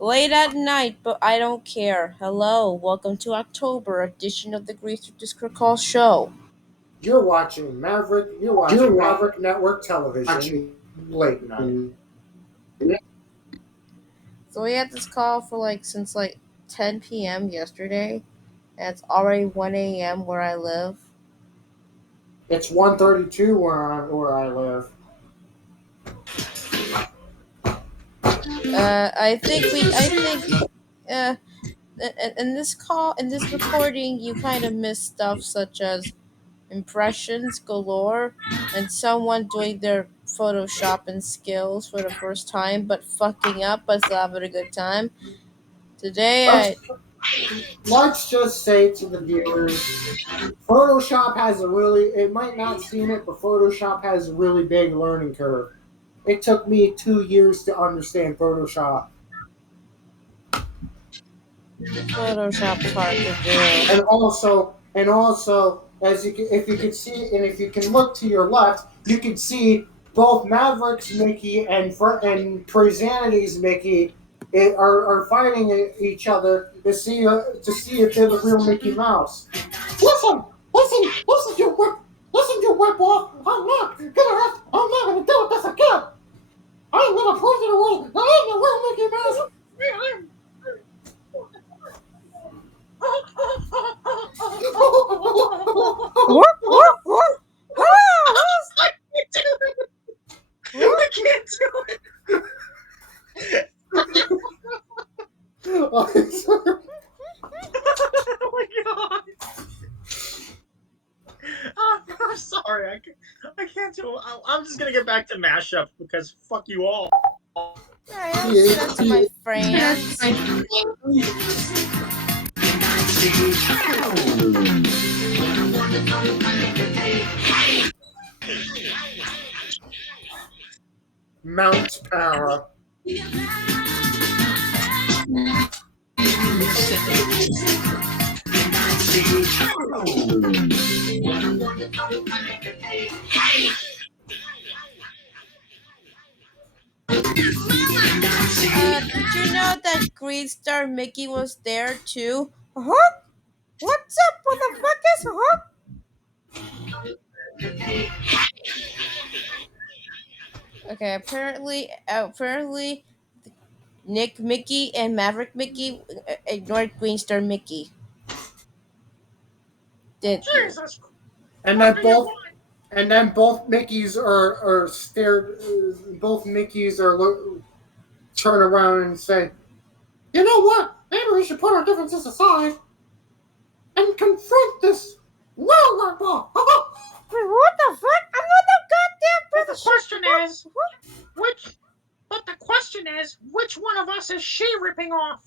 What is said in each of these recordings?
Late at night, but I don't care. Hello, welcome to October edition of the Greenstar Discord Call show. You're watching Maverick. You're watching Maverick Network Television Watching. late night. So we had this call for since 10 p.m. yesterday, and it's already 1 a.m. where I live. It's 1:32 where I live. Uh, in this call, in this recording, you kind of missed stuff such as impressions galore and someone doing their photoshopping skills for the first time but fucking up but still having a good time. Today Let's just say to the viewers, Photoshop has a really. It might not seem it, but Photoshop has a really big learning curve. It took me 2 years to understand Photoshop. Photoshop's hard to do. And also, as if you can see, and if you can look to your left, you can see both Maverick's Mickey and Prezanity's Mickey are fighting each other to see if they're the real Mickey Mouse. Listen, you whip off. I'm not gonna do this again. I'm gonna prove to the world that I'm the real Mickey Mouse. I can't do it. Oh my god. I'm sorry. I can't do it. I'm just gonna get back to mashup because fuck you all. I don't say that to my friends. Mount Power. Did you know that Greenstar Mickey was there too? Huh? What's up? What the fuck is Okay, apparently, Nick Mickey and Maverick Mickey ignored Greenstar Mickey. Did you? Jesus. And then both Mickeys are stared. Both Mickeys turn around and say, "You know what? Maybe we should put our differences aside and confront this well rip-off." What the fuck? I'm not the goddamn But the question is, which one of us is she ripping off?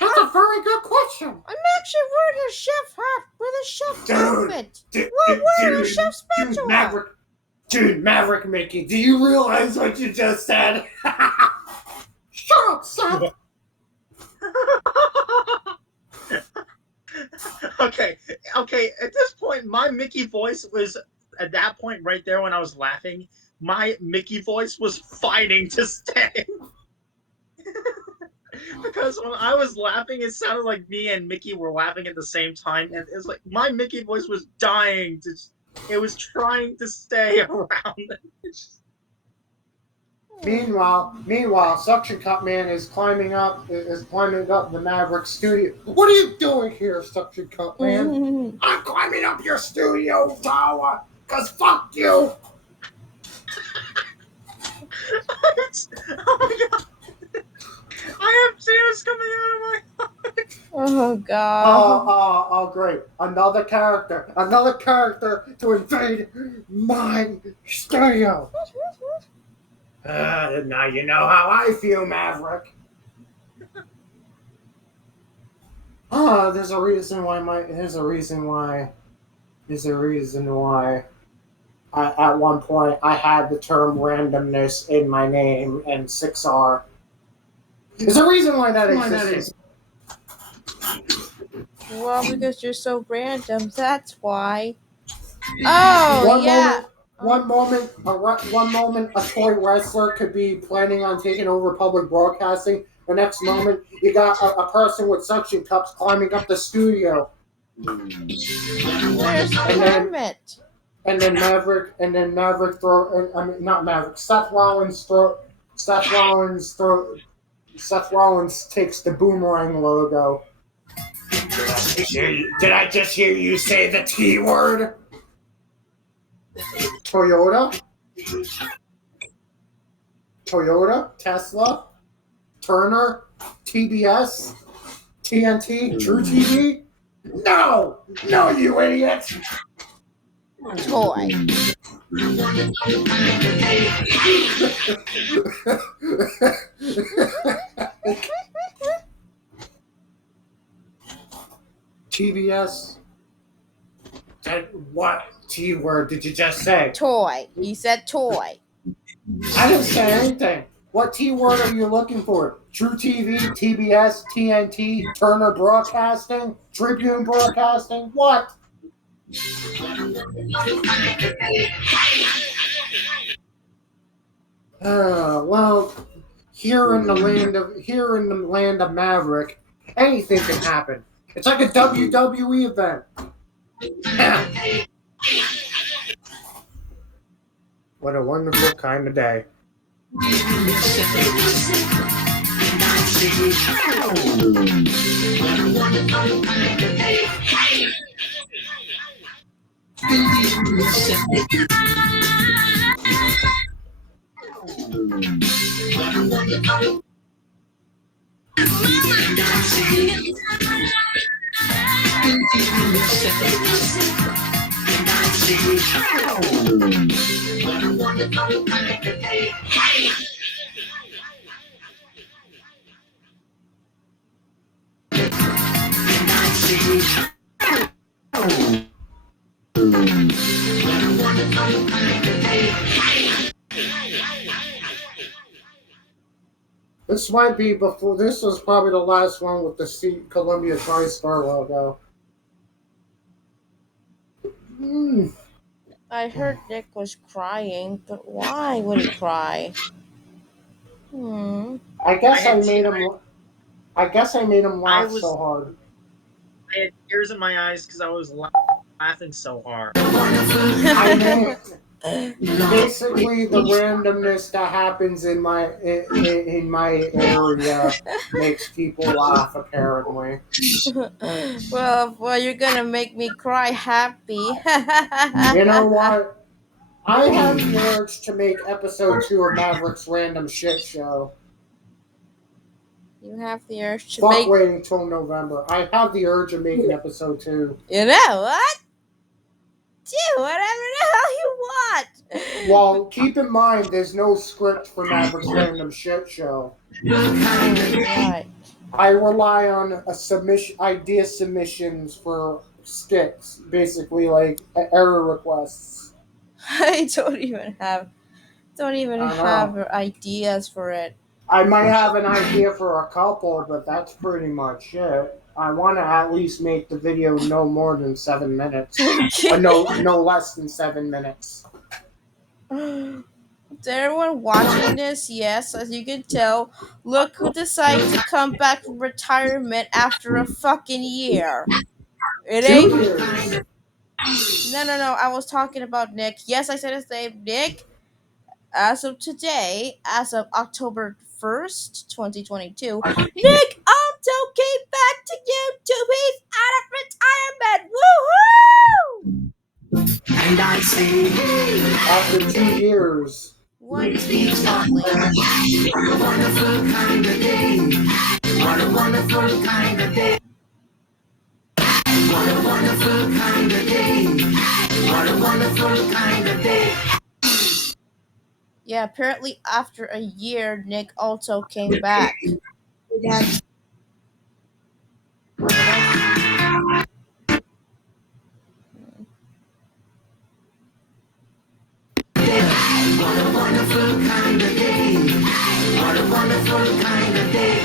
That's a very good question. I'm actually wearing a chef hat with a chef outfit. We're wearing a chef spatula. Maverick Mickey, do you realize what you just said? Shut up, son. Okay. At this point, my Mickey voice was at that point right there when I was laughing. My Mickey voice was fighting to stay. Because when I was laughing, it sounded like me and Mickey were laughing at the same time, and it was like my Mickey voice was dying to. It was trying to stay around. Meanwhile, Suction Cup Man is climbing up the Maverick studio. What are you doing here, Suction Cup Man? I'm climbing up your studio tower, cause fuck you. Oh my god! I have tears coming out of my eyes. Oh god. Oh, great! Another character to invade my studio. Now you know how I feel, Maverick. There's a reason why. At one point, I had the term randomness in my name and 6R. There's a reason why that exists. Well, because you're so random, that's why. Oh, yeah. one moment a toy wrestler could be planning on taking over public broadcasting. The next moment, you got a person with suction cups climbing up the studio, Where's and then Kermit? Maverick throw. I mean, not Maverick. Seth Rollins takes the boomerang logo. Did I just hear you say the T word? Toyota, Tesla, Turner, TBS, TNT, True TV. No, no, you idiot! Toy. TBS. What T word did you just say? Toy. You said toy. I didn't say anything. What T word are you looking for? True TV, TBS, TNT, Turner Broadcasting, Tribune Broadcasting? What? Well, here in the land of Maverick, anything can happen. It's like a WWE event. What a wonderful kind of day. This might be before. This was probably the last one with the Columbia TriStar logo. Mm, I heard Nick was crying, but why would he cry? Hmm. I I guess I had made him. I guess I made him I laugh so was hard. I had tears in my eyes because I was laughing so hard. I mean, basically the randomness that happens in my area makes people laugh. Apparently, Well, you're gonna make me cry happy. you know what? I have the urge to make episode 2 of Maverick's Random Shit Show. You have the urge to Fuck make. waiting till November. I have the urge of making episode 2. You know what? Do whatever the hell you want. Well, keep in mind there's no script for Maverick's Random Shit Show. Right. I rely on idea submissions for skits, basically like error requests. I don't even have I know. ideas for it. I might have an idea for a couple, but that's pretty much it. I want to at least make the video no more than 7 minutes. Okay. No less than 7 minutes. To everyone watching this, yes, as you can tell, look who decided to come back from retirement after a fucking year. It Two ain't. years. No. I was talking about Nick. Yes, I said his name, Nick. As of today, as of October 1st, 2022, Nick Alto came back to YouTube. He's out of retirement. Woohoo! And I say, after 2 years. What exactly? What a wonderful kind of day. What a wonderful kind of day. What a wonderful kind of day. What a wonderful kind of day. Yeah, apparently after a year, Nick also came back. What a wonderful kind of day. What a wonderful kind of day.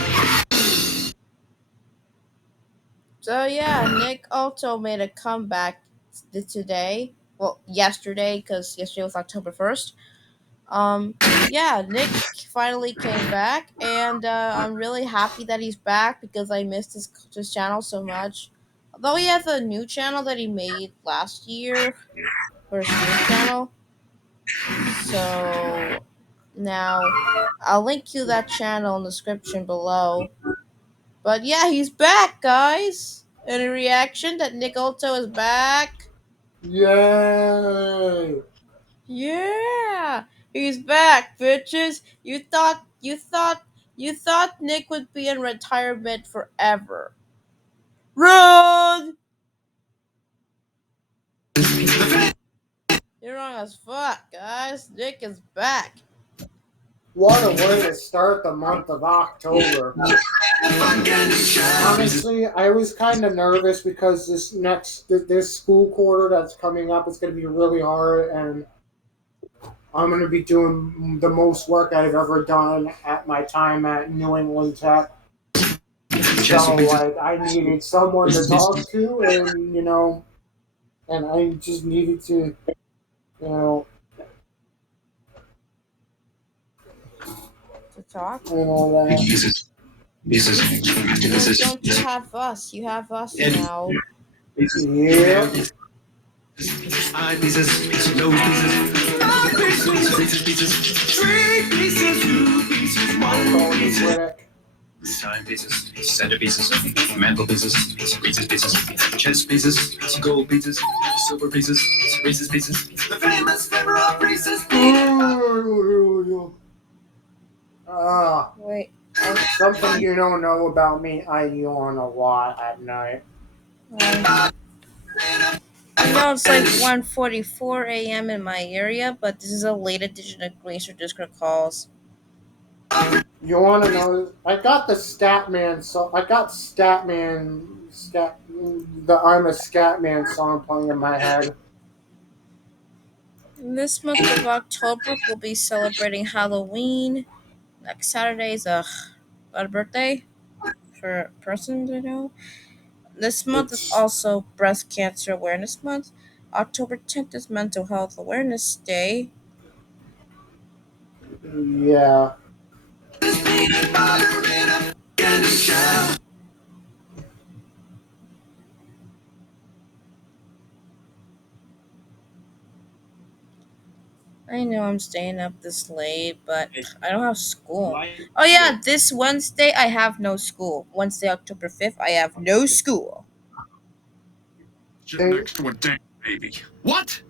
So yeah, Nick also made a comeback today. well, yesterday, because yesterday was October 1st. Yeah, Nick finally came back, and I'm really happy that he's back because I missed his channel so much. Although he has a new channel that he made last year for his stream channel, so now I'll link you that channel in the description below. But yeah, he's back, guys. Any reaction that Nick Alto is back? Yay! Yeah, he's back, bitches. You thought Nick would be in retirement forever. Wrong. You're wrong as fuck, guys. Nick is back. What a way to start the month of October. Honestly, I was kind of nervous because this school quarter that's coming up is going to be really hard, and I'm going to be doing the most work I've ever done at my time at New England Tech. So, like, I needed someone to talk to, and and I just needed to, you know, To talk. and all that. Well, don't you have us? You have us now. Yeah. I'm calling you critic. Time pieces, center pieces, mantle pieces, Reese's pieces, chess pieces, gold pieces, silver pieces, Reese's pieces. The famous member of Reese's pieces. Ah, Wait. something you don't know about me, I yawn a lot at night. I know it's like 1:44 a.m. in my area, but this is a late edition of Greenstar Discord calls. You want to know? I got the Statman, so I got the I'm a Scatman song playing in my head. This month of October, we'll be celebrating Halloween. Next Saturday is a birthday for a person I know. This month is It's also Breast Cancer Awareness Month. October 10th is Mental Health Awareness Day. yeah. I know I'm staying up this late, but Hey, I don't have school. why? Oh yeah, this Wednesday I have no school. Wednesday, October 5th, I have no school. Just They next to a dang baby. What?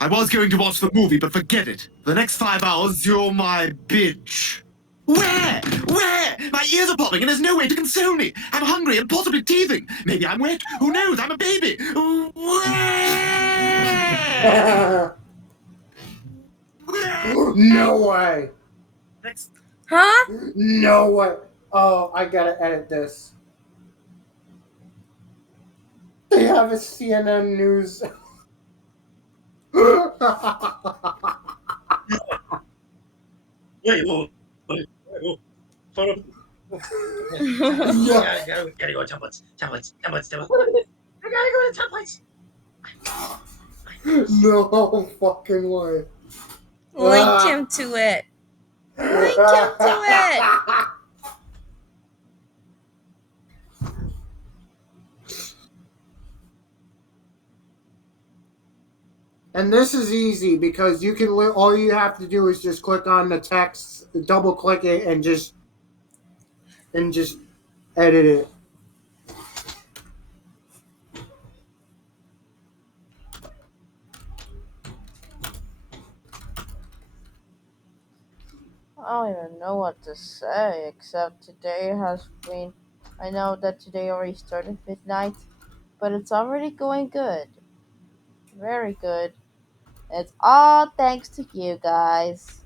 I was going to watch the movie, but forget it. The next 5 hours, you're my bitch. Where? Where? My ears are popping and there's no way to console me. I'm hungry and possibly teething. Maybe I'm wet. Who knows? I'm a baby. Where? Where? no way, Next. Huh? no way. Oh, I gotta edit this. They have a CNN news. Wait, whoa, wait, whoa. Photo. yeah. Gotta go to templates. I gotta go to templates. No fucking way. Link him to it. Link him to it. And this is easy because you can all you have to do is just click on the text, double click it, and just edit it. I don't even know what to say except today has been. I know that today already started midnight, but it's already going good. Very good. It's all thanks to you guys.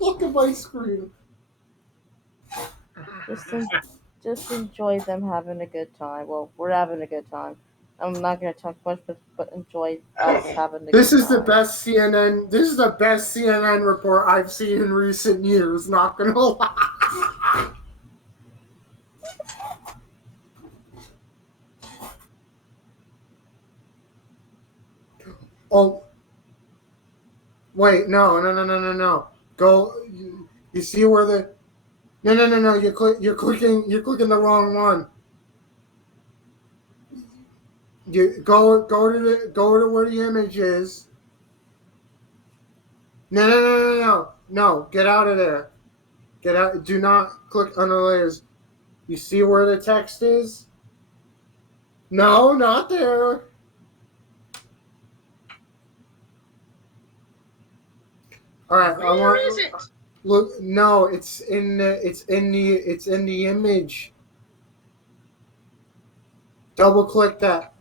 Look at my screen. Just, en- just enjoy them having a good time. Well, we're having a good time. I'm not gonna talk much, but enjoy us having a This good is the time. best CNN. This is the best CNN report I've seen in recent years. Not gonna lie. Oh wait, no. Go. You see where the? No. You're clicking the wrong one. You go to where the image is. No. Get out of there. Get out. Do not click on the layers. You see where the text is? No, not there. All right, I Where is want it? look. No, it's in the image. Double click that,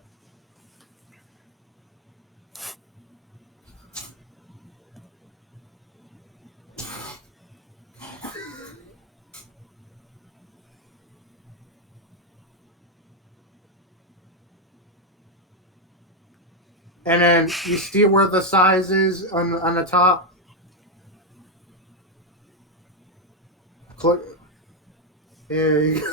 and then you see where the size is on the top. Click. There you go.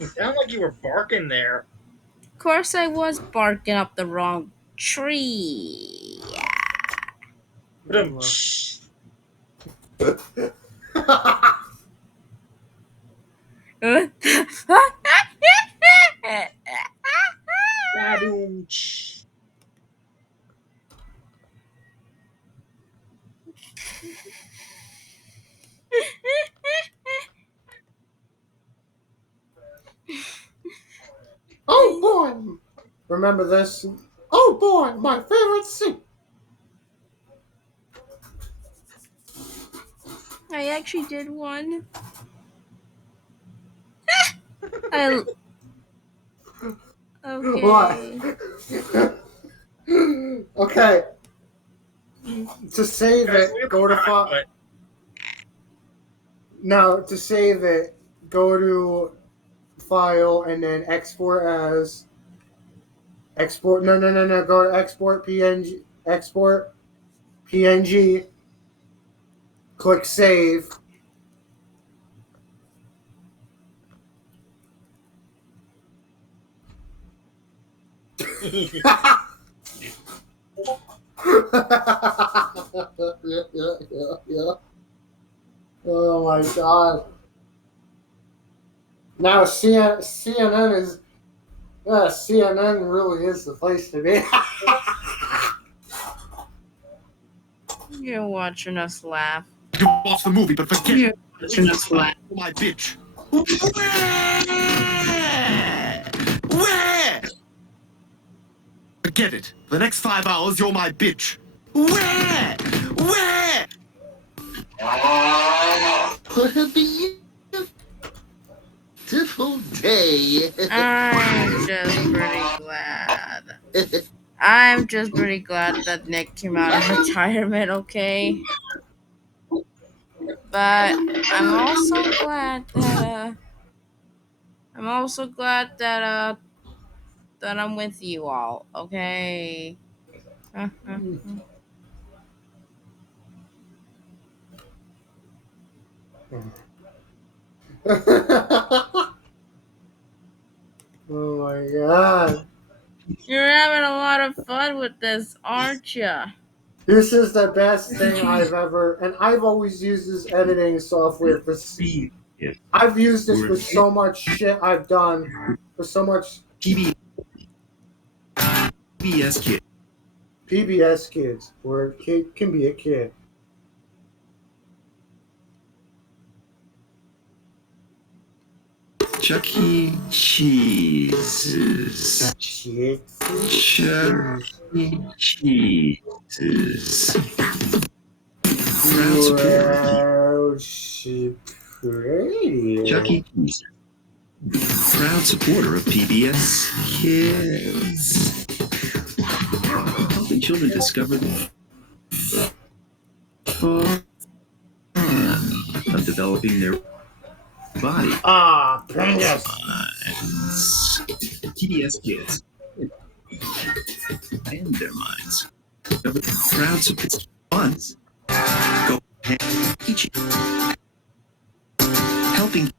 It sounded like you were barking there. Of course, I was barking up the wrong tree. But Badoom. Oh boy! Remember this? Oh boy, my favorite scene. I actually did one. I What? okay. Okay, to save Guys, it, leave go to a comment, file. but Now to save it, go to file and then export as export. No. Go to export PNG. Export PNG. Click save. Yeah. Oh my god. Now CNN is CNN really is the place to be. You're watching us laugh. You watch the movie, but forget You're it. watching us laugh. My bitch. Where? Forget it. The next 5 hours, you're my bitch. Where? Where? What a beautiful day. I'm just pretty glad. I'm just pretty glad that Nick came out of retirement, okay? But I'm also glad that I'm with you all, okay? Oh my god. You're having a lot of fun with this, aren't you? This is the best thing I've ever, and I've always used this editing software for. I've used this for so much shit I've done, for so much PBS kid. PBS kids, where a kid can be a kid. Chuck E. Cheese's. Shit. Chuck E. Cheese's. Proud supporter. Wow, shit. Chuck Radio. E. Cheese, proud supporter of PBS Kids, helping children discover the fun of developing their body. Ah, Pringles. PBS Kids and their minds. Proud support funds. Go ahead. Helping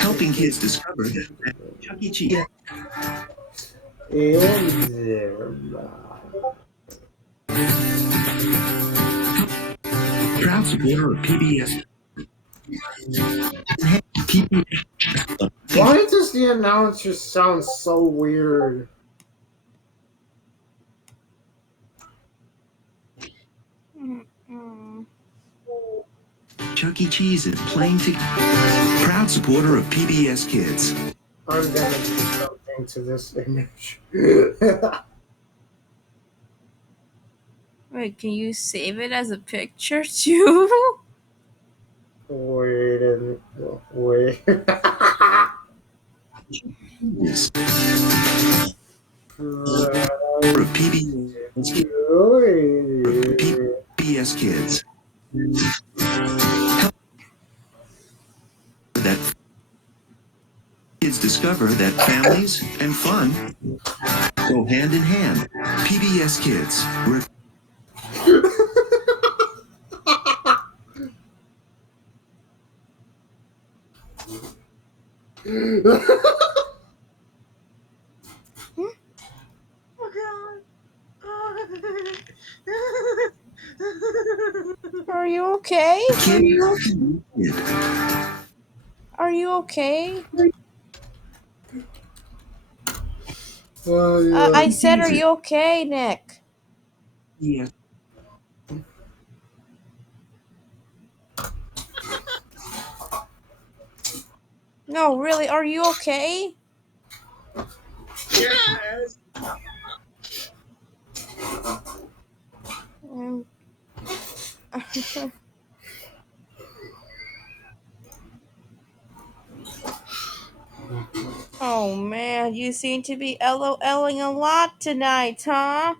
helping kids discover that Chuck E. Cheese. In their mouth. Proud supporter of PBS. PBS. Why does the announcer sound so weird? Mm-mm. Chuck E. Cheese is playing to. Proud supporter of PBS Kids. I'm gonna do something to this image. Wait, can you save it as a picture too? Wait a wait. Yes. Right. Of PBS Kids. That kids discover that families and fun go hand in hand. PBS Kids. We're Oh god. Are you okay? kids. Are you okay? Oh yeah. I said, are you okay, Nick? Yes. No, really, are you okay? Yes. Um, oh man, you seem to be LOLing a lot tonight, huh?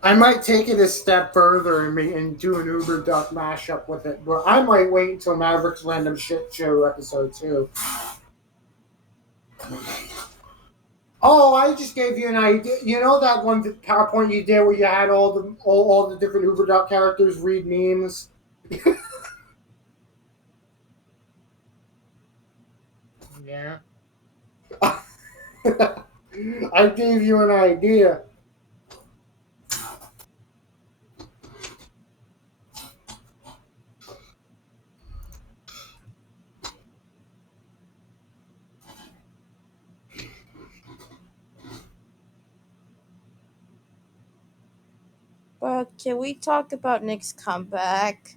I might take it a step further and do an Uber Duck mashup with it, but I might wait until Maverick's Random Shit Show episode 2. Oh, I just gave you an idea. You know that one PowerPoint you did where you had all the different Uber Duck characters read memes? Yeah. I gave you an idea. But can we talk about Nick's comeback?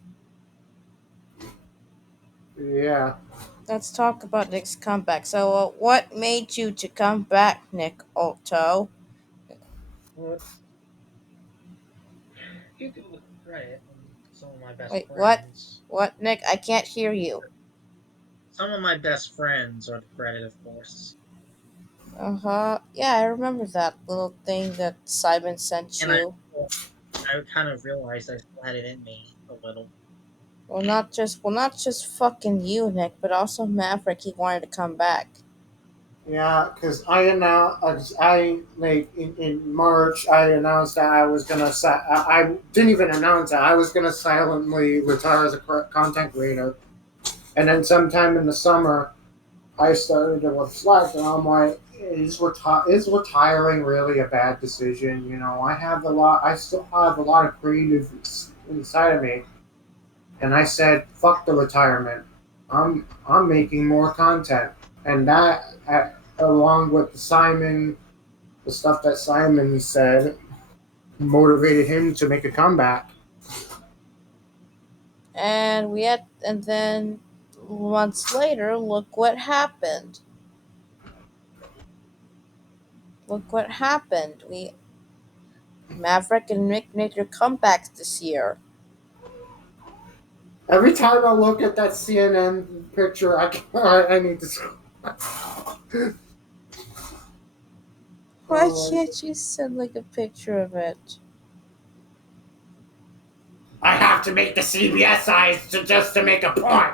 Yeah. Let's talk about Nick's comeback. So, what made you to come back, Nick Alto? What? You could look right. Some of my best Wait, what? friends. What, Nick? I can't hear you. Some of my best friends are the credit, of course. Uh huh. Yeah, I remember that little thing that Simon sent And I, you. I kind of realized I still had it in me a little. Well, not just fucking you, Nick, but also Maverick. He wanted to come back. Yeah, because I like in March, I announced that I was gonna, I didn't even announce that, I was gonna silently retire as a content creator. And then sometime in the summer, I started to reflect, and I'm like, is retiring really a bad decision? You know, I still have a lot of creative inside of me, and I said, fuck the retirement. I'm making more content, and that, along with the stuff that Simon said, motivated him to make a comeback. And then months later, look what happened. Look what happened. We Maverick and Nick made their comebacks this year. Every time I look at that CNN picture, I need to. Why Oh my! can't you send like a picture of it? I have to make the CBS eyes just to make a point.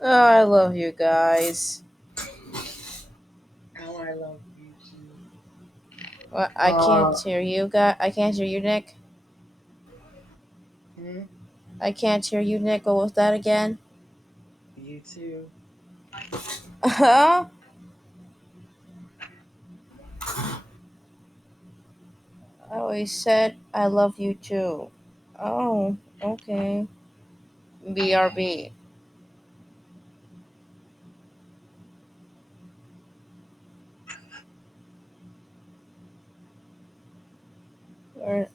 Oh, I love you guys. How I love you too. What? I can't Uh, hear you, guy. I can't hear you, Nick. Hmm? I can't hear you, Nick. What was that again? You too. Huh? I always said I love you too. Oh, okay. BRB. We're,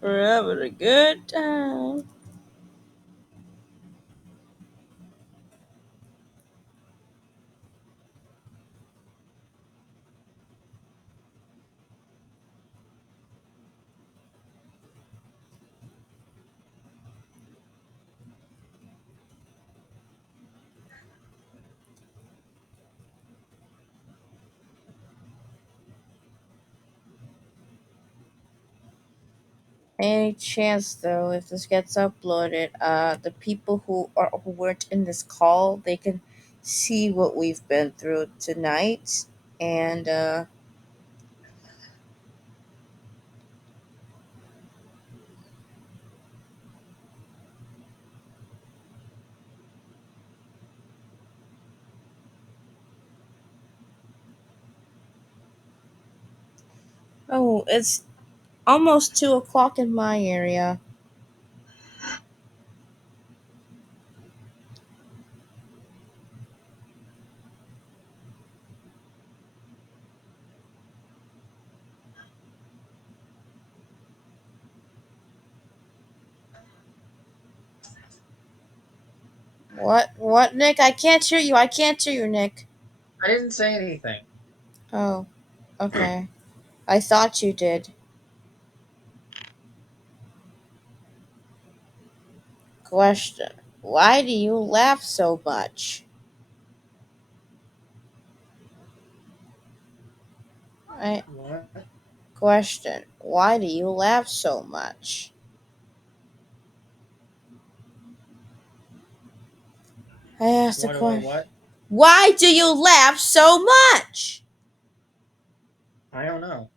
we're having a good time. Any chance though, if this gets uploaded, the people who weren't in this call, they can see what we've been through tonight, and oh, it's almost 2 o'clock in my area. What, Nick? I can't hear you. I can't hear you, Nick. I didn't say anything. Oh, okay. I thought you did. Question: why do you laugh so much? I What? Question: why do you laugh so much? I asked a Why do I question. what? Why do you laugh so much? I don't know.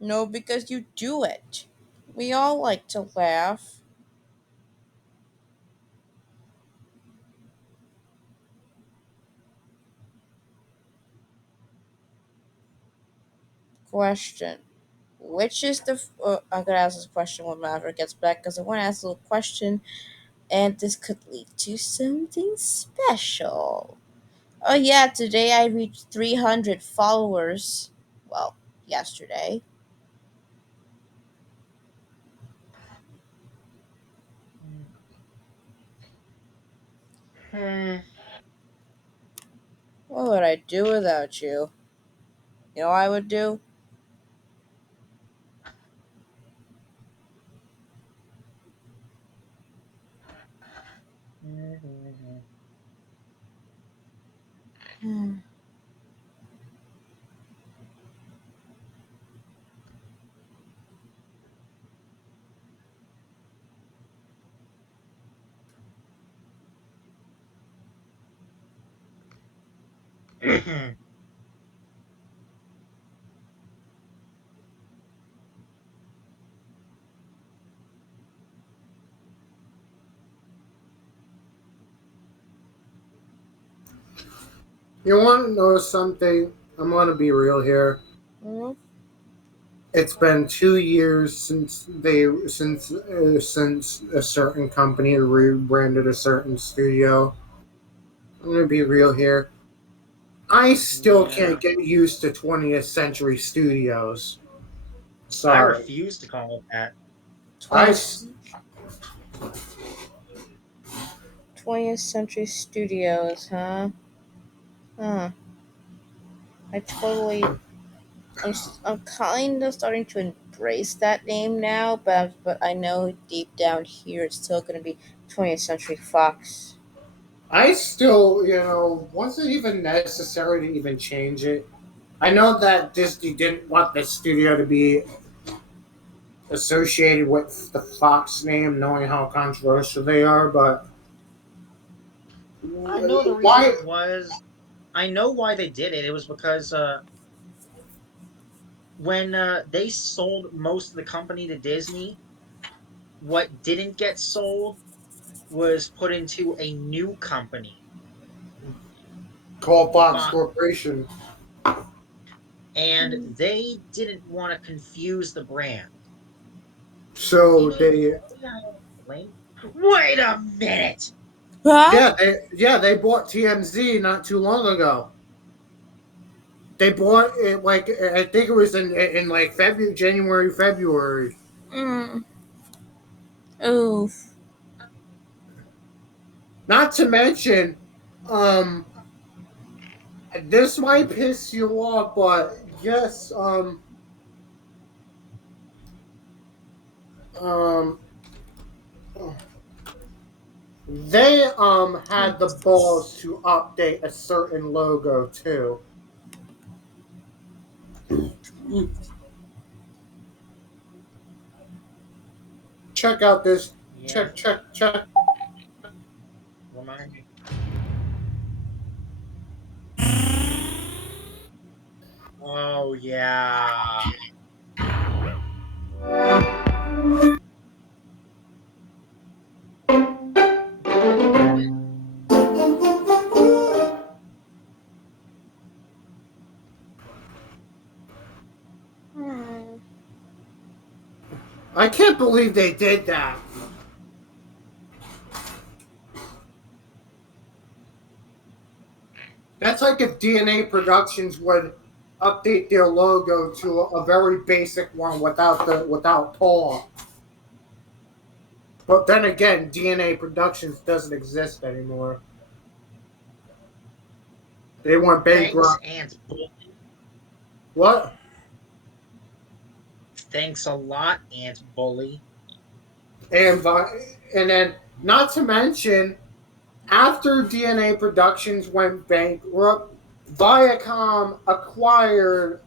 No, because you do it. We all like to laugh. Question: which is the? I'm gonna ask this question when Maverick gets back because I want to ask a little question, and this could lead to something special. Oh yeah, today I reached 300 followers. Well, yesterday. Hmm. What would I do without you? You know what I would do? You want to know something? I'm gonna be real here. Hmm? It's been 2 years since a certain company rebranded a certain studio. I'm gonna be real here. I still Yeah. can't get used to 20th Century Studios. I Sorry. refuse to call it that. I 20th, 20th Century Studios, huh? Huh. I totally. I'm kind of starting to embrace that name now, but I know deep down here it's still going to be 20th Century Fox. I still, was it even necessary to even change it? I know that Disney didn't want the studio to be associated with the Fox name, knowing how controversial they are, but I know the why? reason was I know why they did it. It was because when they sold most of the company to Disney, what didn't get sold was put into a new company, Call Fox Fox, Corporation. and they didn't want to confuse the brand. So Maybe, they, maybe I don't blame. Wait a minute! Huh? yeah, they bought TMZ not too long ago. They bought it like I think it was in like February, January, February. Mm. Oof. Not to mention, um, this might piss you off, but yes, um, they had the balls to update a certain logo too. Check out this. Yeah, Check. remind me. Oh yeah. Hmm. I can't believe they did that. That's like if DNA Productions would update their logo to a very basic one without Paul. But then again, DNA Productions doesn't exist anymore. They went Thanks, bankrupt. Aunt Bully. What? Thanks a lot, Aunt Bully. And and then not to mention after DNA Productions went bankrupt, Viacom acquired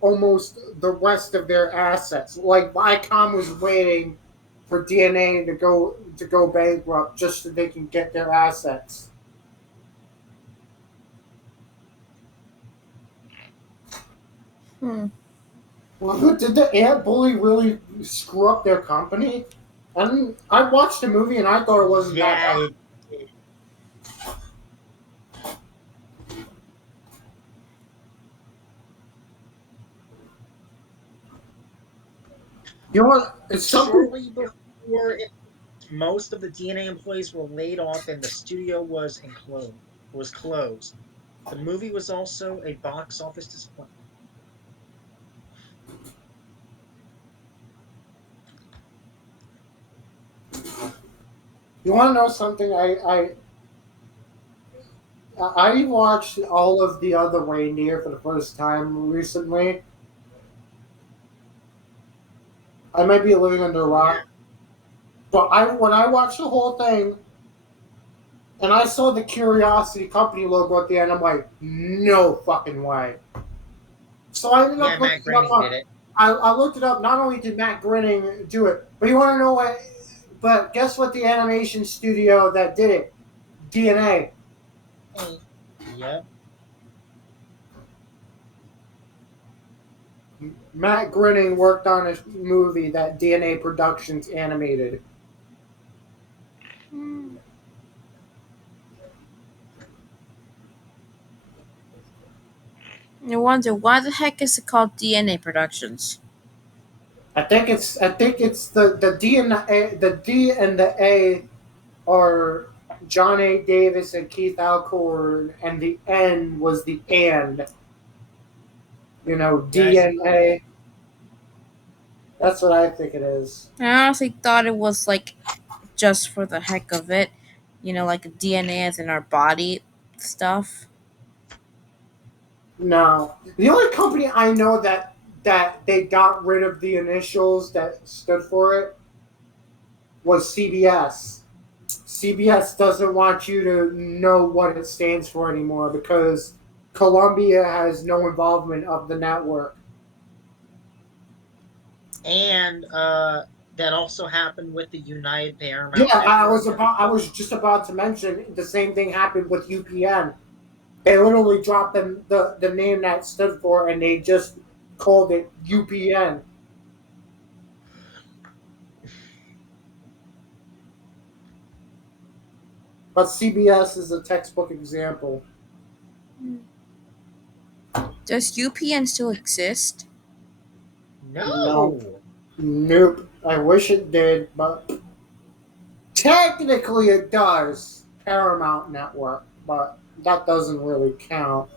almost the rest of their assets. Like Viacom was waiting for DNA to go bankrupt just so they can get their assets. Hmm. Well, did the ant bully really screw up their company? I watched the movie and I thought it wasn't that Yeah, bad. it did. You know what? It's something. Shortly before it, most of the DNA employees were laid off and the studio was closed. The movie was also a box office disappointment. You want to know something? I watched all of the other reindeer for the first time recently. I might be living under a Yeah, rock, but I when I watched the whole thing and I saw the Curiosity Company logo at the end, I'm like, no fucking way. So I ended yeah, up Matt looking up. Groening did it. I looked it up. Not only did Matt Grinning do it, but you want to know what? But guess what? The animation studio that did it, DNA. Hey, yep. Matt Grinning worked on a movie that DNA Productions animated. Hmm. I wonder why the heck is it called DNA Productions? I think it's the D and the A are John A. Davis and Keith Alcorn, and the N was the and. Yeah, I see. DNA. That's what I think it is. I honestly thought it was like just for the heck of it, like DNA as in our body stuff. No, the only company I know that they got rid of the initials that stood for it was CBS. CBS doesn't want you to know what it stands for anymore because Columbia has no involvement of the network. And that also happened with the United Yeah, Paramount Network. I was just about to mention the same thing happened with UPN. They literally dropped the name that stood for and they just called it UPN. But CBS is a textbook example. Does UPN still exist? No. No. Nope. I wish it did, but technically it does. Paramount Network, but that doesn't really count.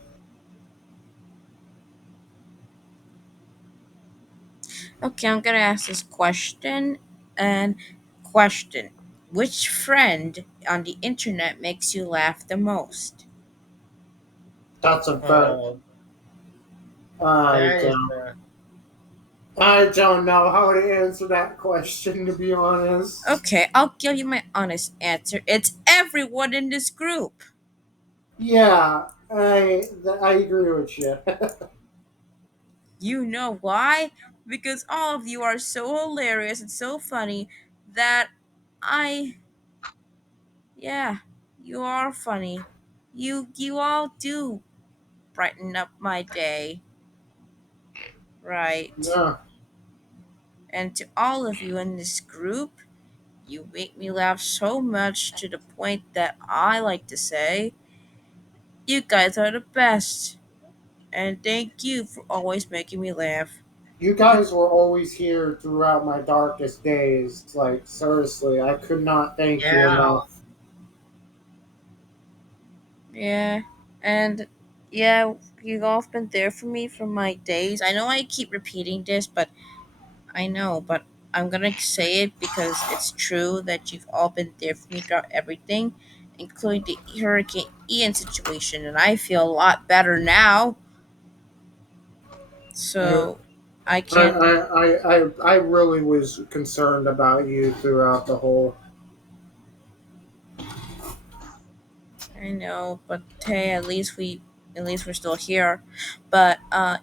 Okay, I'm gonna ask this question. And question: which friend on the internet makes you laugh the most? That's a very Oh, I that is don't know how to answer that question to be honest. Okay, I'll give you my honest answer. It's everyone in this group. Yeah, I agree with you. You know why? Because all of you are so hilarious and so funny that I yeah, you are funny. You all do brighten up my day, right? Yeah, And to all of you in this group, you make me laugh so much to the point that I like to say, you guys are the best. And thank you for always making me laugh. you You guys were always here throughout my darkest days. Like seriously, I could not thank you yeah, enough. Yeah, and yeah, you've all been there for me from my days. I know I keep repeating this, but I know, but I'm gonna say it because it's true that you've all been there for me throughout everything, including the Hurricane Ian situation, and I feel a lot better now. I So I can't. I really was concerned about you throughout the whole. I know, but hey, at least we're still here. But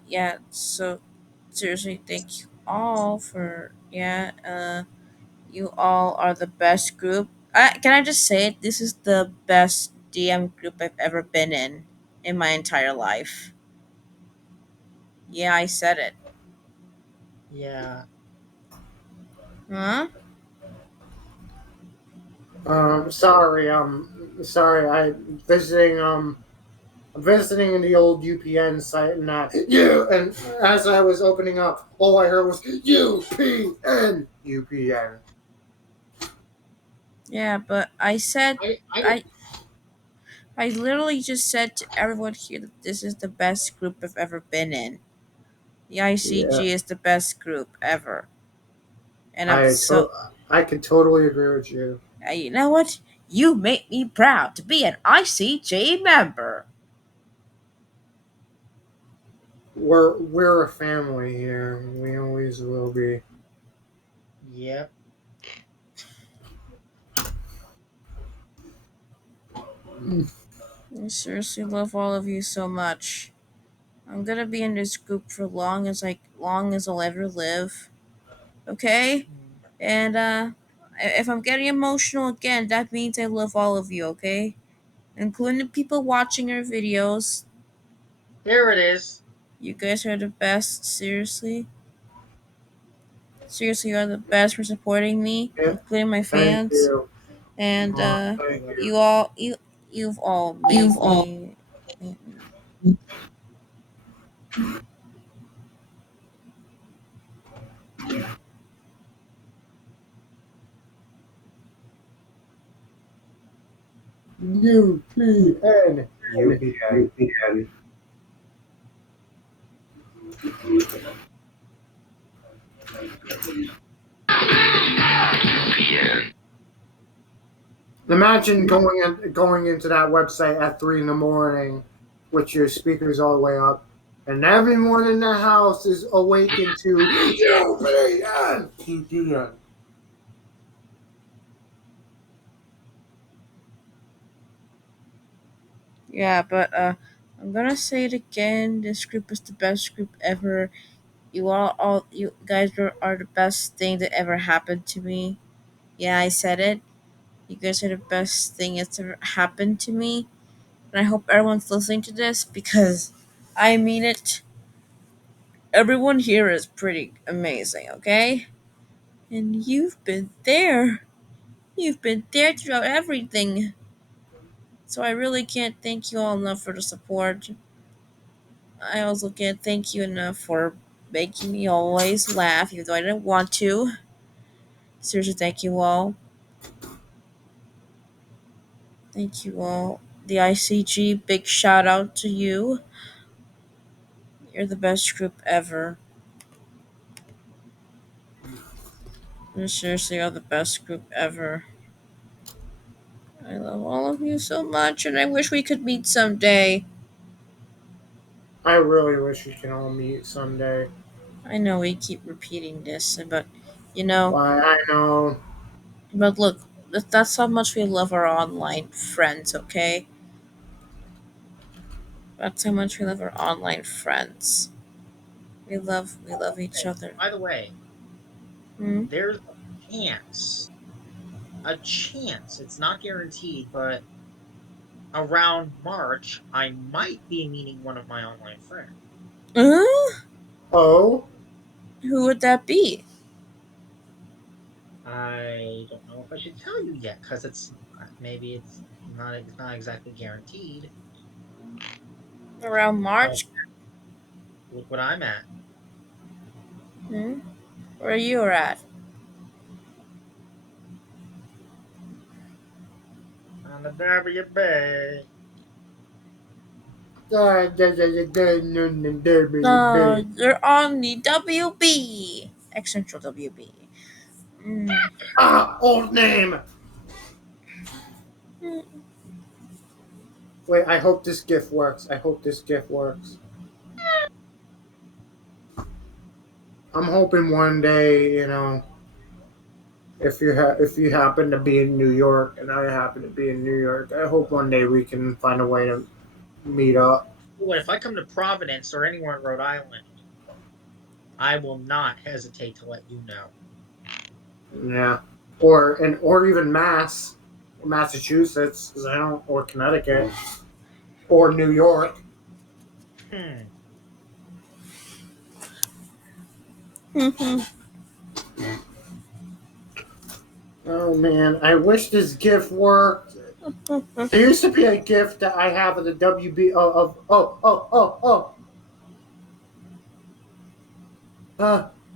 yeah. So seriously, thank you all for you all are the best group. Can I just say it? This is the best DM group I've ever been in my entire life. Yeah, I said it. yeah. Huh? Sorry. I'm visiting in the old UPN site, and and as I was opening up, all I heard was UPN. Yeah, but I said I I I literally just said to everyone here that this is the best group I've ever been in. The Yeah, ICG is the best group ever, and I'm I so. to- I can totally agree with you. You know what? You make me proud to be an ICG member. We're a family here. We always will be. Yep. I seriously love all of you so much. I'm gonna be in this group for long as I'll ever live. Okay? Mm. And if I'm getting emotional again, that means I love all of you, okay? Including the people watching our videos. Here it is. You guys are the best, seriously. Seriously, you are the best for supporting me, Yeah, including my thank fans. you. And Oh, thank you. you've all made me UPN. UPN. Imagine going into that website at 3 in the morning with your speakers all the way up. and everyone in the house is awakened to UPN. UPN. Yeah, but I'm gonna say it again. This group is the best group ever. All you guys are the best thing that ever happened to me. Yeah, I said it. You guys are the best thing that's ever happened to me. And I hope everyone's listening to this because I mean it. Everyone here is pretty amazing, okay? And you've been there. You've been there throughout everything. So I really can't thank you all enough for the support. I also can't thank you enough for making me always laugh, even though I didn't want to. Seriously, thank you all. Thank you all. The ICG, big shout out to you. You're the best group ever. You seriously are the best group ever. I love all of you so much, and I wish we could meet someday. I really wish we can all meet someday. I know we keep repeating this, but you know, Why, I know. but look, that's how much we love our online friends, okay? That's how much we love our online friends. We love each Okay. other. By the way, Hmm? there's a chance. It's not guaranteed, but around March, I might be meeting one of my online friends. Uh, Oh, who would that be? I don't know if I should tell you yet because maybe it's not exactly guaranteed. Around But March? look what I'm at Hmm? Where you are at? on the WB. You're on the WB. Central WB. Mm. ah, old name. Mm. Wait, I hope this GIF works. I hope this GIF works. I'm hoping one day, if you happen to be in New York and I happen to be in New York, I hope one day we can find a way to meet up. What if I come to Providence or anywhere in Rhode Island? I will not hesitate to let you know. Yeah, or even Massachusetts, 'cause I don't, or Connecticut, or New York. Hmm. Oh man, I wish this GIF worked. There used to be a GIF that I have of the WB uh,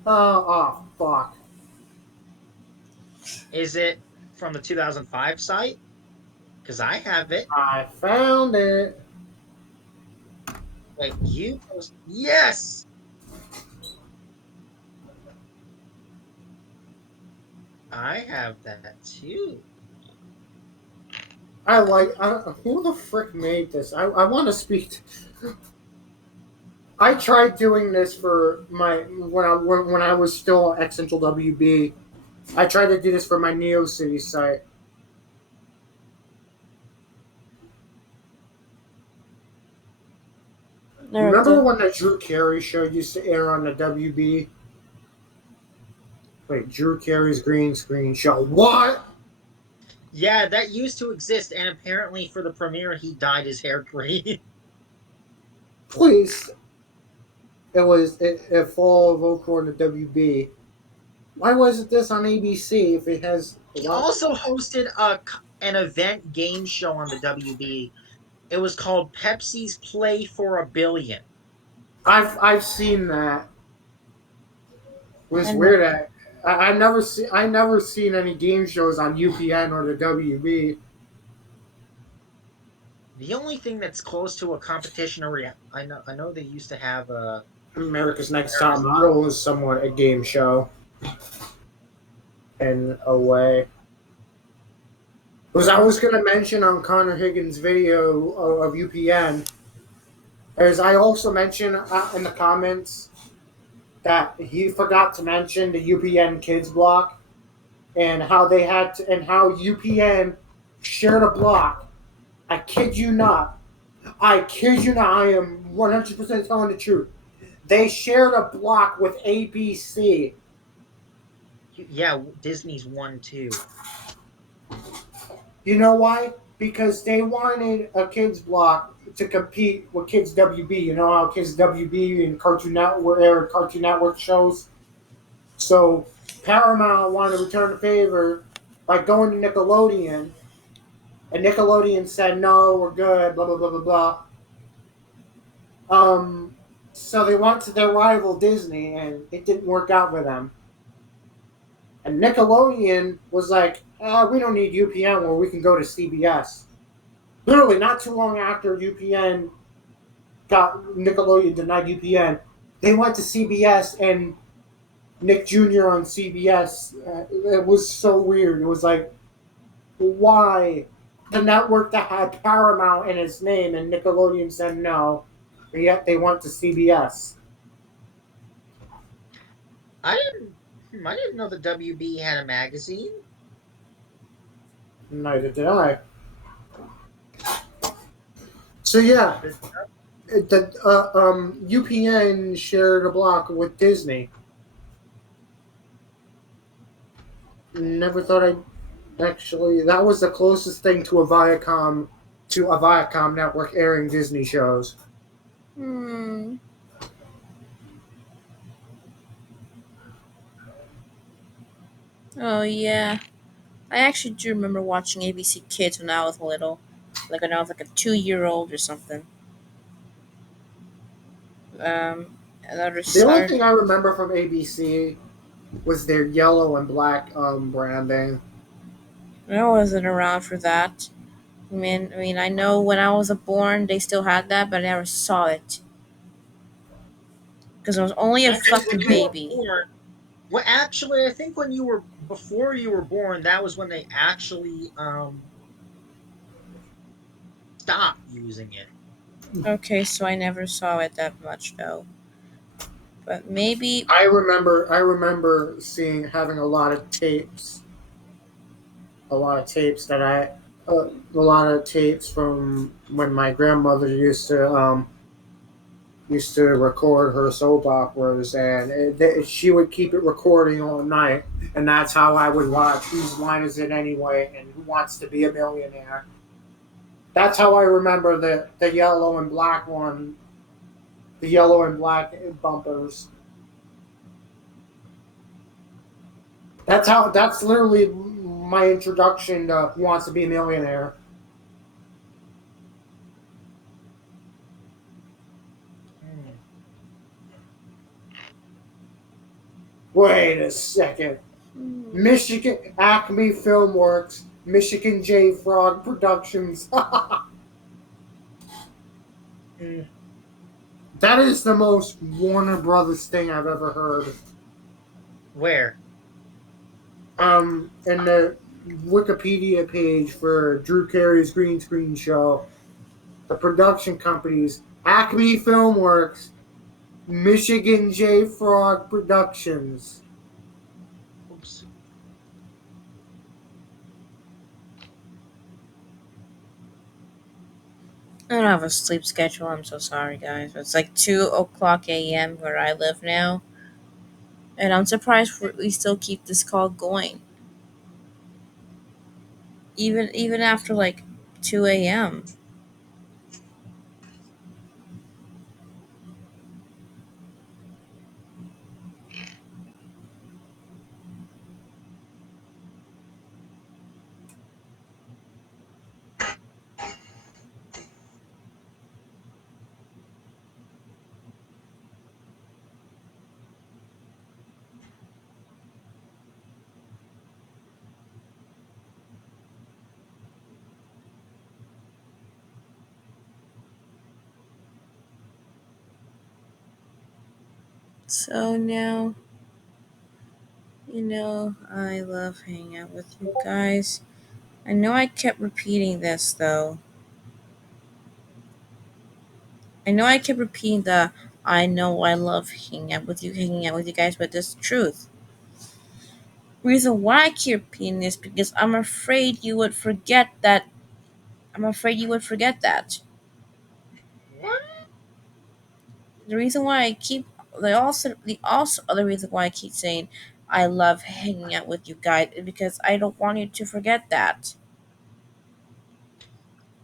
oh fuck. Is it from the 2005 site? Because I have it. I found it. Wait, you post? Yes, I have that too. who the frick made this? I want to speak. I tried doing this for my when I was still at Central WB. I tried to do this for my Neo City site. You There, remember the, when the Drew Carey show used to air on the WB? Wait, Drew Carey's green screen show. What? Yeah, that used to exist, and apparently for the premiere, he dyed his hair green. Please. It fall of Oak on the WB. Why wasn't this on ABC if it has He what? also hosted an event game show on the WB. It was called Pepsi's Play for a Billion. I've seen that. It was and weird. I never seen any game shows on UPN or the WB. The only thing that's close to a competition or I know they used to have a America's Next Top America's Model was somewhat a game show in a way. Was I was going to mention on Connor Higgins' video of UPN. As I also mentioned in the comments that he forgot to mention the UPN Kids block and how they had to, and how UPN shared a block. I kid you not. I kid you not. I am 100% telling the truth. They shared a block with ABC. Yeah, Disney's one too. You know why? Because they wanted a kids block to compete with Kids WB. You know how Kids WB and Cartoon Network aired Cartoon Network shows. So Paramount wanted to return the favor by going to Nickelodeon, and Nickelodeon said no, we're good. Blah blah blah blah blah. Um, so they went to their rival Disney, and it didn't work out for them. And Nickelodeon was like, we don't need UPN where we can go to CBS. Literally, not too long after UPN got Nickelodeon denied UPN, they went to CBS and Nick Jr. on CBS. It was so weird. It was like, why? The network that had Paramount in its name, and Nickelodeon said no, but yet they went to CBS. I didn't. I didn't know the WB had a magazine. Neither did I. So yeah, Should the UPN shared a block with Disney. Never thought I'd actually. That was the closest thing to a Viacom network airing Disney shows. Hmm. Oh yeah. I actually do remember watching ABC Kids when I was little, like when I was like a 2 year old or something. Another The only start. thing I remember from ABC was their yellow and black branding. I wasn't around for that. I mean, I know when I was born they still had that, but I never saw it because I was only a I think when fucking you were baby. born. Well, actually, I think when you were before you were born, that was when they actually stopped using it. Okay, so I never saw it that much though. But maybe. I remember seeing having a lot of tapes that a lot of tapes from when my grandmother used to record her soap operas, and she would keep it recording all night, and that's how I would watch Whose Line Is It Anyway and Who Wants to Be a Millionaire. That's how I remember the yellow and black one, the yellow and black bumpers. That's literally my introduction to Who Wants to Be a Millionaire. Hmm. Wait a second. Hmm. Michigan Acme Filmworks, Michigan J Frog Productions. Hmm. That is the most Warner Brothers thing I've ever heard. Where? In the Wikipedia page for Drew Carey's Green Screen Show, the production companies Acme Filmworks, Michigan J Frog Productions. Oops. I don't have a sleep schedule. I'm so sorry, guys. It's like 2 o'clock a.m. where I live now, and I'm surprised we still keep this call going, even after like 2 a.m. So now, I love hanging out with you guys. I know I kept repeating this though. I know I kept repeating the I know I love hanging out with you guys, but this truth. Reason why I keep repeating this because I'm afraid you would forget that. I'm afraid you would forget that. What? The reason why I keep the other reason why I keep saying I love hanging out with you guys is because I don't want you to forget that.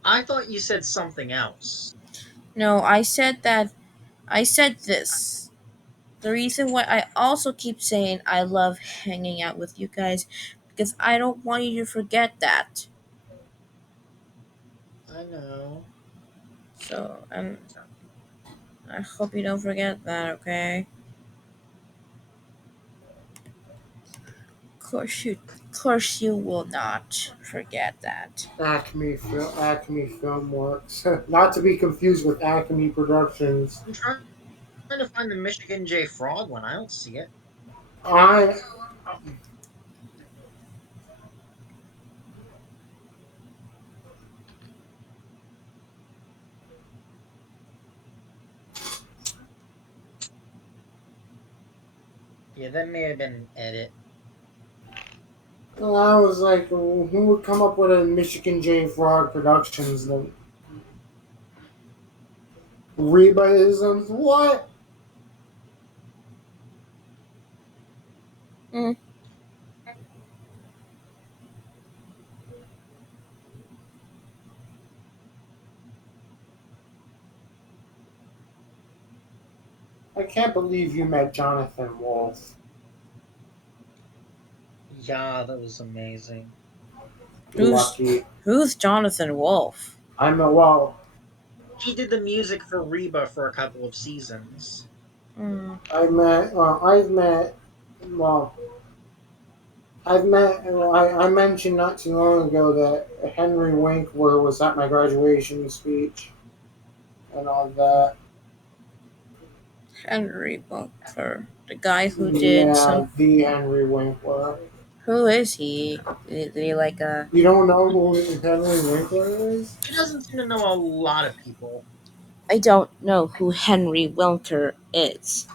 I thought you said something else. No, I said that I said this. The reason why I also keep saying I love hanging out with you guys because I don't want you to forget that. I know. So, and I hope you don't forget that, okay? Course you will not forget that. Acme Filmworks, not to be confused with Acme Productions. I'm trying to find the Michigan J Frog one. I don't see it. I Yeah, that may have been an edit. I was like, who would come up with a Michigan J Frog Productions? The Rebaisms? What? Mm, I can't believe you met Jonathan Wolf. Yeah, that was amazing. who's Lucky. who's Jonathan Wolf? I'm a well. He did the music for Reba for a couple of seasons. Mm, I've met. Well, I've met. I mentioned not too long ago that Henry Winkler was at my graduation speech and all that. Henry Bunker, the guy who did some. Yeah, the Henry Winkler. Who is he? Did he like a? You don't know who Henry Winkler is? He doesn't seem to know a lot of people. I don't know who Henry Wilker is.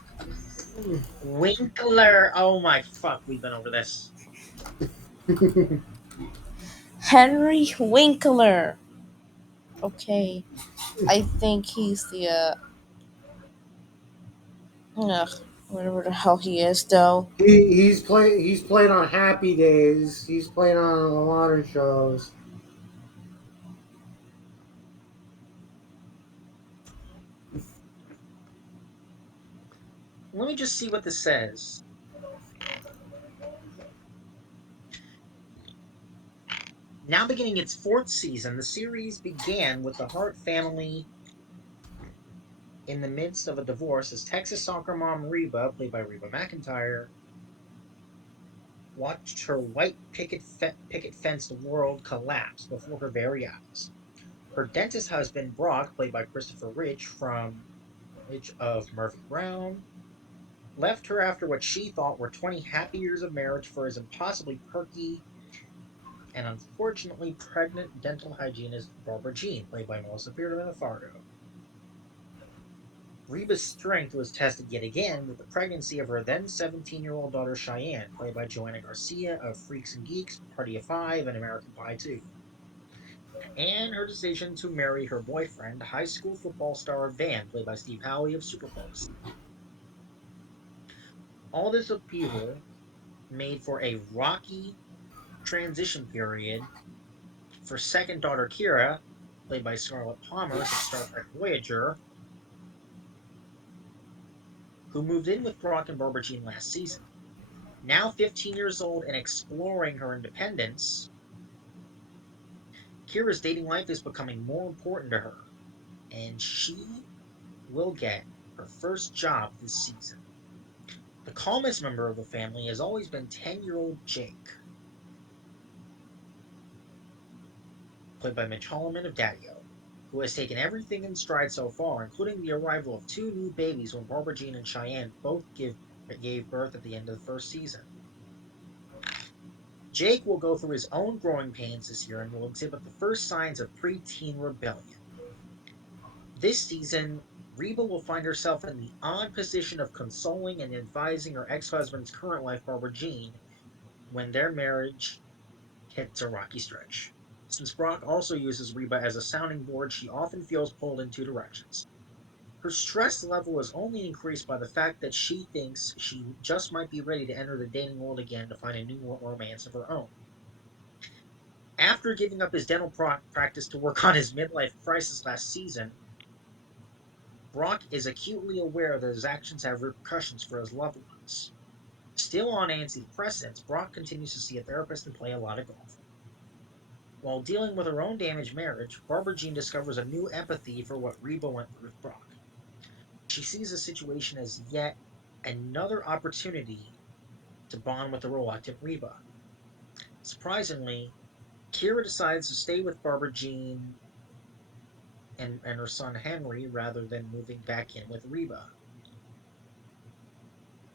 Winkler. Oh my fuck, we've been over this. Henry Winkler. Okay, I think he's the ugh, whatever the hell he is though. He's played on Happy Days. He's played on a lot of shows. Let me just see what this says. Now beginning its fourth season, the series began with the Hart family in the midst of a divorce as Texas soccer mom Reba, played by Reba McEntire, watched her white picket fenced world collapse before her very eyes. Her dentist husband, Brock, played by Christopher Rich from Rich of Murphy Brown, left her after what she thought were 20 happy years of marriage for his impossibly perky and unfortunately pregnant dental hygienist Barbara Jean, played by Melissa Beardman of Fargo. Reba's strength was tested yet again with the pregnancy of her then 17-year-old daughter Cheyenne, played by Joanna Garcia of Freaks and Geeks, Party of Five, and American Pie 2, and her decision to marry her boyfriend, high school football star Van, played by Steve Howey of Superclose. All this upheaval made for a rocky transition period for second daughter Kira, played by Scarlett Palmer of Star Trek Voyager, who moved in with Brock and Barbara Jean last season. Now 15 years old and exploring her independence, Kira's dating life is becoming more important to her, and she will get her first job this season. The calmest member of the family has always been 10-year-old Jake, played by Mitch Holloman of Daddy-O, who has taken everything in stride so far, including the arrival of two new babies when Barbara Jean and Cheyenne both gave birth at the end of the first season. Jake will go through his own growing pains this year and will exhibit the first signs of preteen rebellion. This season Reba will find herself in the odd position of consoling and advising her ex husband's current wife, Barbara Jean, when their marriage hits a rocky stretch. Since Brock also uses Reba as a sounding board, she often feels pulled in two directions. Her stress level is only increased by the fact that she thinks she just might be ready to enter the dating world again to find a new romance of her own. After giving up his dental practice to work on his midlife crisis last season, Brock is acutely aware that his actions have repercussions for his loved ones. Still on antidepressants, Brock continues to see a therapist and play a lot of golf. While dealing with her own damaged marriage, Barbara Jean discovers a new empathy for what Reba went through with Brock. She sees the situation as yet another opportunity to bond with the reluctant Reba. Surprisingly, Kira decides to stay with Barbara Jean and her son Henry rather than moving back in with Reba.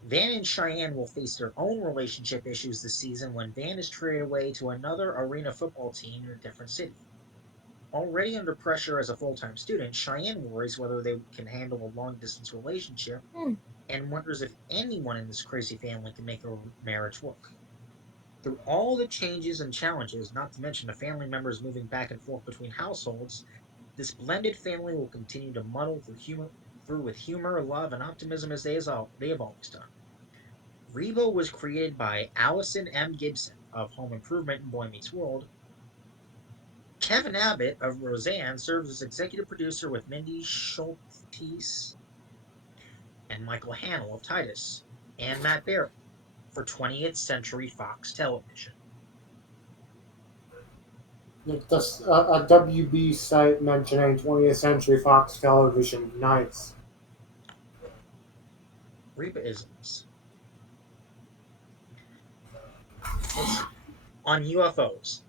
Van and Cheyenne will face their own relationship issues this season when Van is traded away to another arena football team in a different city. Already under pressure as a full time student, Cheyenne worries whether they can handle a long distance relationship Hmm. and wonders if anyone in this crazy family can make a marriage work. Through all the changes and challenges, not to mention the family members moving back and forth between households, this blended family will continue to muddle through with humor, love, and optimism as they have always done. Rebo was created by Allison M. Gibson of Home Improvement and Boy Meets World. Kevin Abbott of Roseanne serves as executive producer with Mindy Schultes and Michael Hamill of Titus, and Matt Barry for 20th Century Fox Television. That's a WB site mentioning 20th Century Fox Television. Nice. Reapaisms. Let's see. On UFOs.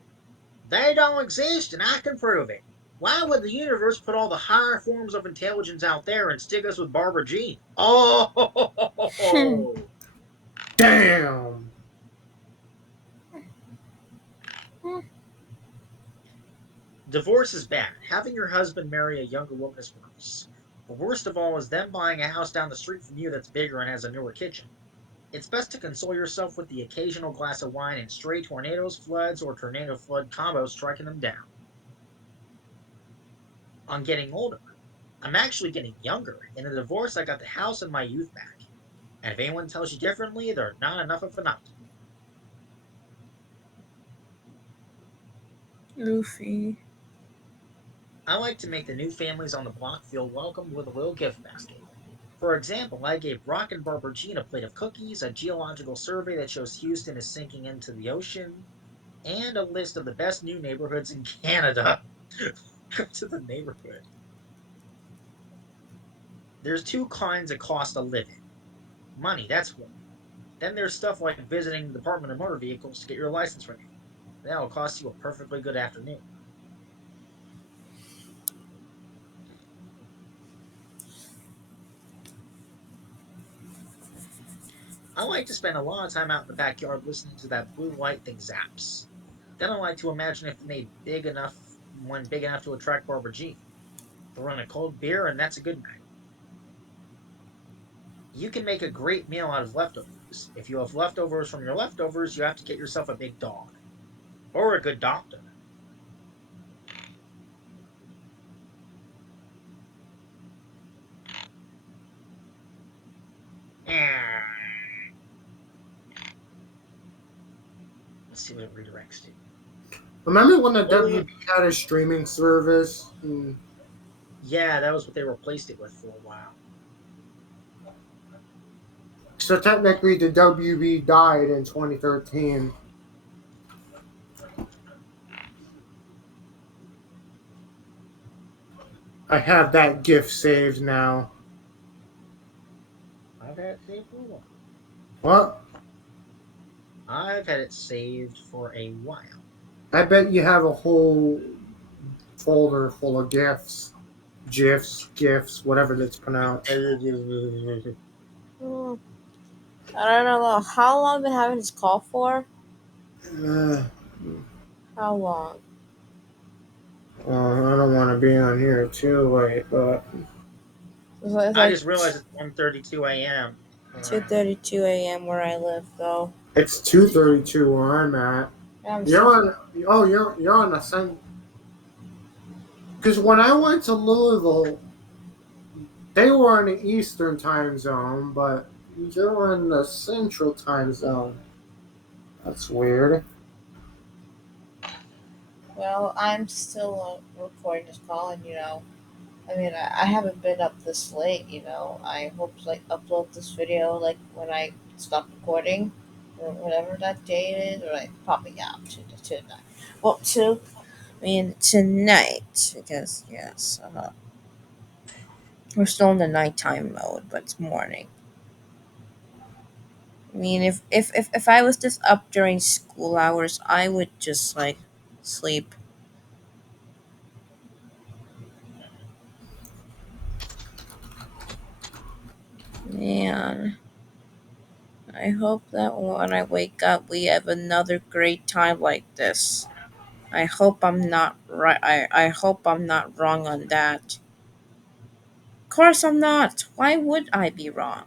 They don't exist, and I can prove it. Why would the universe put all the higher forms of intelligence out there and stick us with Barbara Jean? Hmm. Oh, Damn. divorce is bad. Having your husband marry a younger woman is worse. The worst of all is them buying a house down the street from you that's bigger and has a newer kitchen. It's best to console yourself with the occasional glass of wine and stray tornadoes, floods, or tornado flood combos striking them down. On getting older, I'm actually getting younger. In a divorce, I got the house and my youth back. And if anyone tells you differently, they're not enough of an optimist. Luffy. I like to make the new families on the block feel welcomed with a little gift basket. For example, I gave Brock and Barbara Jean a plate of cookies, a geological survey that shows Houston is sinking into the ocean, and a list of the best new neighborhoods in Canada. Go to the neighborhood. There's two kinds of cost of living. Money, that's one. Then there's stuff like visiting the Department of Motor Vehicles to get your license renewed. That'll cost you a perfectly good afternoon. I like to spend a lot of time out in the backyard listening to that blue light thing zaps. Then I like to imagine if they made one big enough to attract Barbara Jean. Throw in a cold beer, and that's a good night. You can make a great meal out of leftovers. If you have leftovers from your leftovers, you have to get yourself a big dog. Or a good doctor. Let's see what it redirects to. Remember when the Oh, yeah. WB had a streaming service? Yeah, that was what they replaced it with for a while. So technically, the WB died in 2013. I have that GIF saved now. I've had it saved for a while. What? I've had it saved for a while. I bet you have a whole folder full of GIFs, whatever that's pronounced. Hmm. I don't know how long been having this call for. Uh, How long? well, I don't want to be on here too late, but It's I like just realized it's 1:32 a.m. where I am. 2:32 a.m. where I live, though. It's 2:32 where I'm at. I'm You're still. on. Oh, you're on the sun. Because when I went to Louisville, they were on the Eastern time zone, but you're in the Central time zone. That's weird. Well, I'm still recording this call, and I mean, I haven't been up this late. I hope to like upload this video like when I stop recording, or whatever that date is, or like probably out to tonight. Well, I mean tonight because yes, we're still in the nighttime mode, but it's morning. I mean, if I was just up during school hours, I would just like sleep. Man, I hope that when I wake up, we have another great time like this. I hope I'm not right. I hope I'm not wrong on that. Of course I'm not. Why would I be wrong?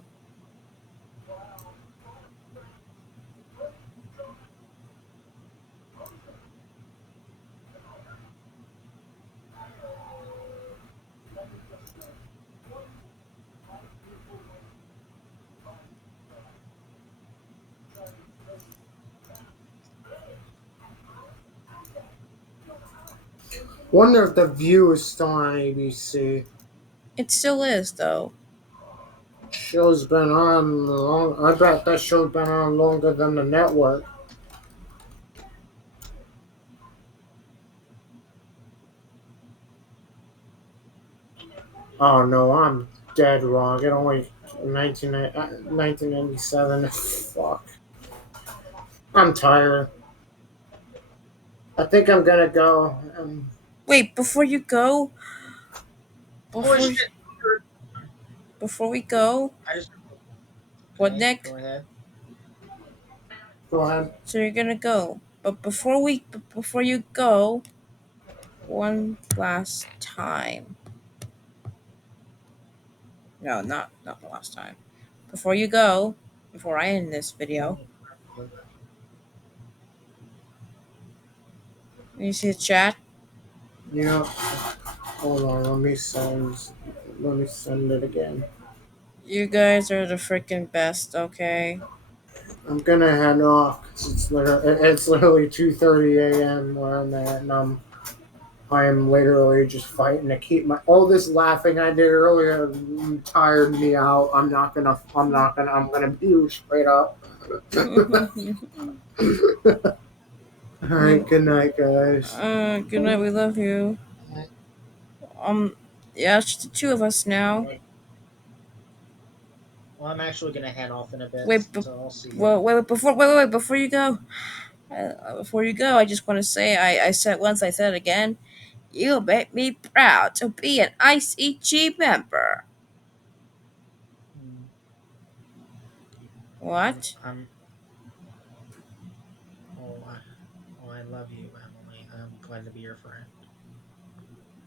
Wonder if the View is still on ABC. It still is, though. Show's been on long. I bet that show's been on longer than the network. Oh no, I'm dead wrong. It only 1997. Fuck. I'm tired. I think I'm gonna go. Wait, before you go, Holy before shit! before we go, I just what, okay. Nick? Go ahead. Go ahead. So you're gonna go, but before you go, one last time. No, not the last time. Before you go, before I end this video, you see the chat. You know, hold on. Let me send it again. You guys are the freaking best. Okay. I'm gonna head off 'cause it's literally 2:30 a.m. where I'm at, and I am literally just fighting to keep my all this laughing I did earlier tired me out. I'm gonna be straight up. All right, good night, guys. Good night. We love you. Um, yeah, it's just the two of us now. Well, I'm actually gonna head off in a bit, Wait, so I'll see ya. before you go, I just want to say I said it once, I said it again. You make me proud to be an ICG member. Mm, What? oh, I love you, Emily. I'm glad to be your friend.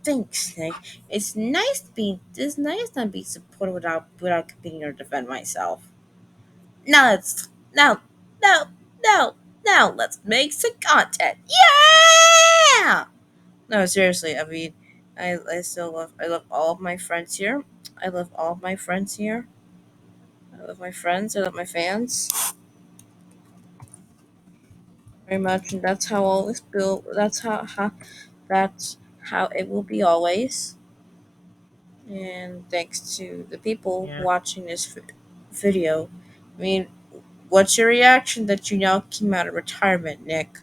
Thanks, Nick. It's nice to be supported without competing or defend myself. Now let's now now now now let's make some content. Yeah. No, seriously. I mean, I love all of my friends here. I love all of my friends here. I love my friends. I love my fans very much, and that's how always build. That's how it will be always. And thanks to the people Yeah, watching this video. I mean, what's your reaction that you now came out of retirement, Nick?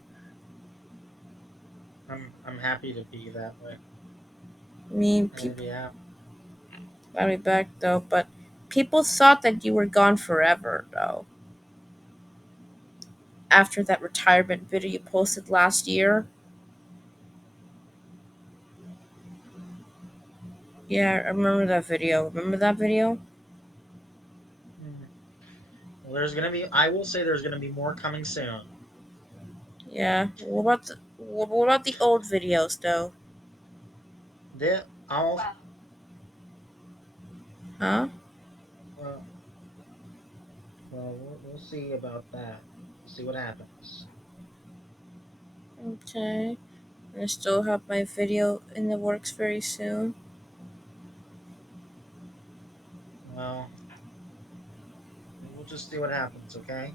I'm happy to be that way. I mean, Happy to people be happy. got me back though, but people thought that you were gone forever though. After that retirement video you posted last year. Yeah, I remember that video. Remember that video? Mhm. Well, there's gonna be. I will say there's gonna be more coming soon. Yeah. What about the old videos though? The I'll Huh? Well, we'll see about that. We'll see what happens. Okay. I still have my video in the works very soon. Well, we'll just see what happens, okay?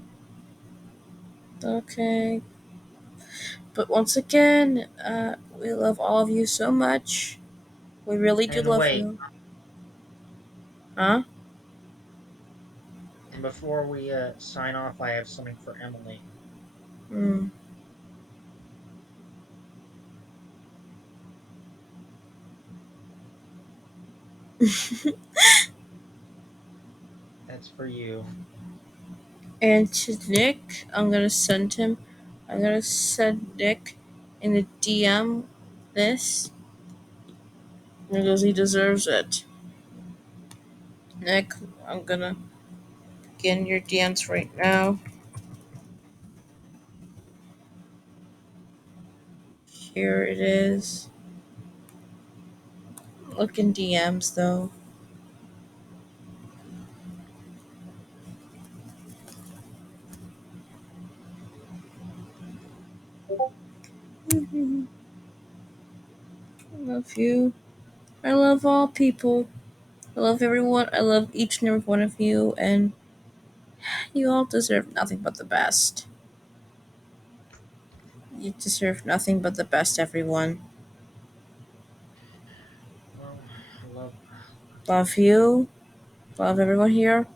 Okay. But once again, we love all of you so much. We really do And love wait, you. Huh? and before we sign off, I have something for Emily. Hmm. That's for you. And to Nick, I'm gonna send Nick in the DM this because he deserves it. Nick, I'm gonna get in your DMs right now. Here it is. Look in DMs though. I love you. I love all people. I love everyone. I love each and every one of you, and you all deserve nothing but the best. You deserve nothing but the best, everyone. Well, love. Love you. Love everyone here.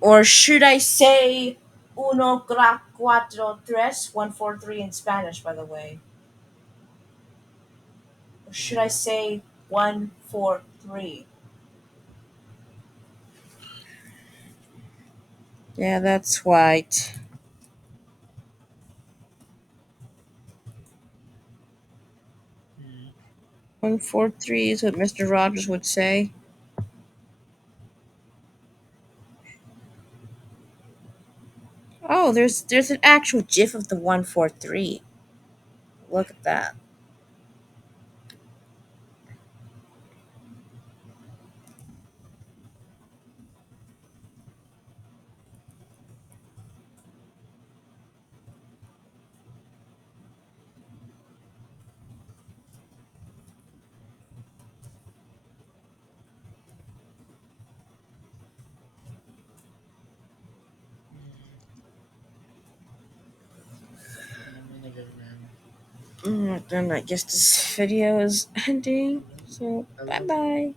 Or should I say uno, cuatro, tres, 143 in Spanish, by the way? Or should I Yeah. say 143? Yeah, that's right. Mm. 143 is what Mr. Rogers would say. Oh, there's an actual GIF of the 143. Look at that. Mm. I'm gonna go now. Then I guess this video is ending. I love, So I bye love bye.